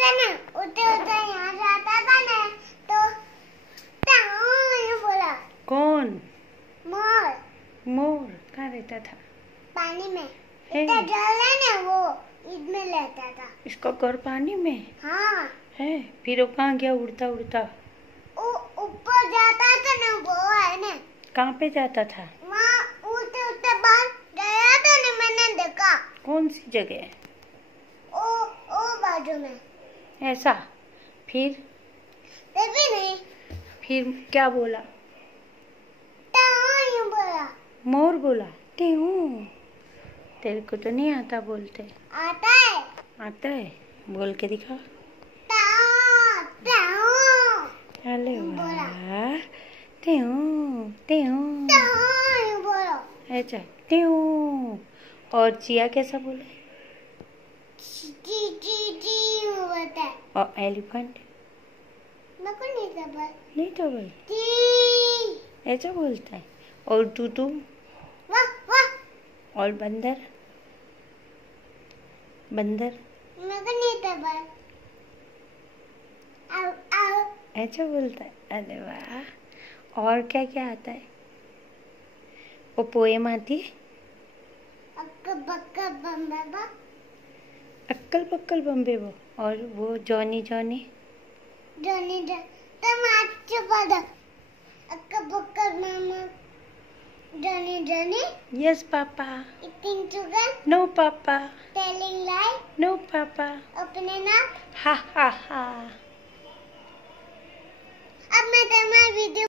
उठते यहाँ जाता था ना तो ये बोला। कौन? मोर। मोर कहाँ रहता था? पानी में। इतना जल है ना वो इसमें रहता था। इसका घर पानी में? हाँ। है फिर वो कहाँ गया उड़ता उड़ता? ऊपर जाता था ना वो है ना। कहाँ पे जाता था? वहाँ उड़ते उड़ते बाहर गया था ना, मैंने देखा। कौन सी जगह? ओ बाजू में। ऐसा? फिर? भी नहीं। फिर क्या बोला? ये बोला। मोर बोला? टेहू। तेरे को तो नहीं आता बोलते। आता है। आता है? बोल के दिखा। अरे वाह, टेहू टेहू बोलो। अच्छा टेहू। और चिया कैसा बोले? जी बोलता है। और एलिफेंट? नहीं तो भाई ऐसा बोलता है। और तू? वाह वाह। और बंदर? बंदर ऐसा बोलता है? अरे वाह। और क्या क्या आता है? वो पोएम आती है? अक्कल पक्कल बम्बे वो। और वो जॉनी जॉनी तुम आज पढ़ो। अक्कल बक्कल मामा Johnny yes papa. eating sugar, no papa. telling lie, no papa. opening up। हा हा हा। अब मैं तुम्हारा वीडियो